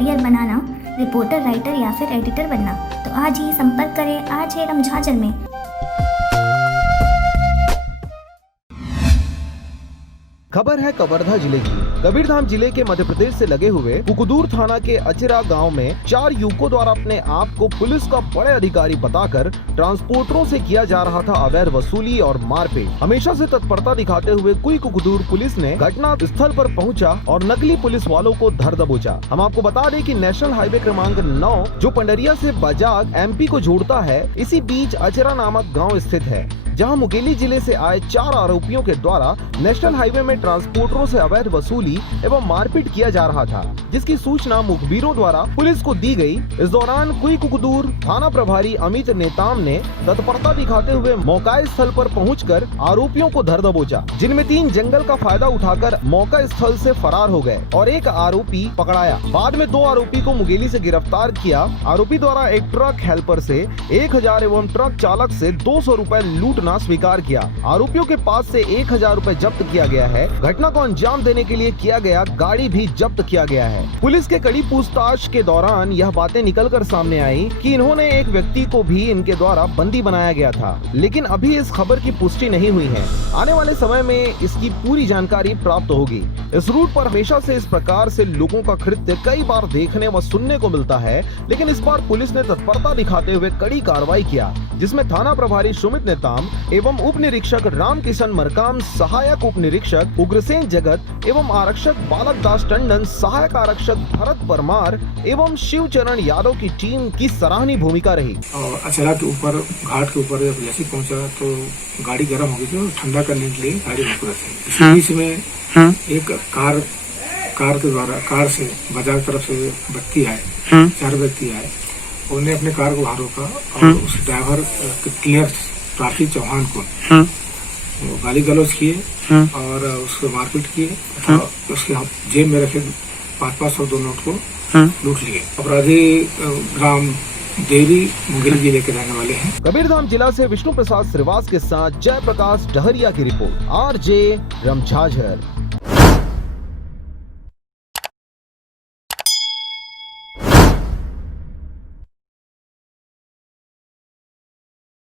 Career बनाना, reporter, writer या फिर editor बनना, तो आज ही संपर्क करें आज है रमझाझर में। खबर है कवर्धा जिले की। कबीरधाम जिले के मध्य प्रदेश से लगे हुए कुकुदूर थाना के अचरा गांव में 4 युवकों द्वारा अपने आप को पुलिस का बड़े अधिकारी बताकर ट्रांसपोर्टरों से किया जा रहा था अवैध वसूली और मारपीट। हमेशा से तत्परता दिखाते हुए कुकुदूर पुलिस ने घटना स्थल पर पहुंचा और नकली पुलिस वालों को धर दबोचा। हम आपको बता दें कि नेशनल हाईवे क्रमांक 9 जो पंडरिया से बजाग MP को जोड़ता है, इसी बीच अचरा नामक गाँव स्थित है, जहां मुंगेली जिले से आए 4 आरोपियों के द्वारा नेशनल हाईवे में ट्रांसपोर्टरों से अवैध वसूली एवं मारपीट किया जा रहा था, जिसकी सूचना मुखबिरों द्वारा पुलिस को दी गई। इस दौरान कुकुदूर थाना प्रभारी अमित नेताम ने तत्परता दिखाते हुए मौका स्थल पर पहुंचकर आरोपियों को धर दबोचा, जिनमें 3 जंगल का फायदा उठाकर मौका स्थल से फरार हो गए और एक आरोपी पकड़ाया। बाद में 2 आरोपी को मुंगेली से गिरफ्तार किया। आरोपी द्वारा एक ट्रक हेल्पर से 1000 एवं ट्रक चालक से 200 रुपए लूटना स्वीकार किया। आरोपियों के पास से 1000 रुपए जब्त किया गया है। घटना को अंजाम देने के लिए किया गया गाड़ी भी जब्त किया गया है। पुलिस के कड़ी पूछताछ के दौरान यह बातें निकलकर सामने आई कि इन्होंने एक व्यक्ति को भी इनके द्वारा बंदी बनाया गया था, लेकिन अभी इस खबर की पुष्टि नहीं हुई है। आने वाले समय में इसकी पूरी जानकारी प्राप्त होगी। इस रूट पर हमेशा से इस प्रकार से लोगों का कृत्य कई बार देखने व सुनने को मिलता है, लेकिन इस बार पुलिस ने तत्परता दिखाते हुए कड़ी कार्रवाई किया, जिसमें थाना प्रभारी सुमित नेताम एवं उप निरीक्षक राम किशन मरकाम, सहायक उप निरीक्षक उग्रसेन जगत एवं आरक्षक बालक दास टंडन, सहायक आरक्षक भरत परमार एवं शिवचरण यादव की टीम की सराहनीय भूमिका रही। और अचरा के ऊपर, घाट के ऊपर जब जैसे पहुंचा तो गाड़ी गर्म हो गई थी, ठंडा करने के लिए गाड़ी रुक रही थी। इसी बीच में एक कार से बजाज तरफ से व्यक्ति आए, 4 व्यक्ति आए। उन्होंने अपने कार को वहां रोका और उस ड्राइवर क्लियर ट्रैफिक चौहान को गाली गलौज किए और उसको मारपीट किए। उसके जेब में रखे 500 2 नोट को लूट लिए। अपराधी ग्राम देवी मुंगेली जिले के रहने वाले हैं। कबीरधाम जिला से विष्णु प्रसाद श्रीवास के साथ जय प्रकाश डहरिया की रिपोर्ट, RJ रमझाझर।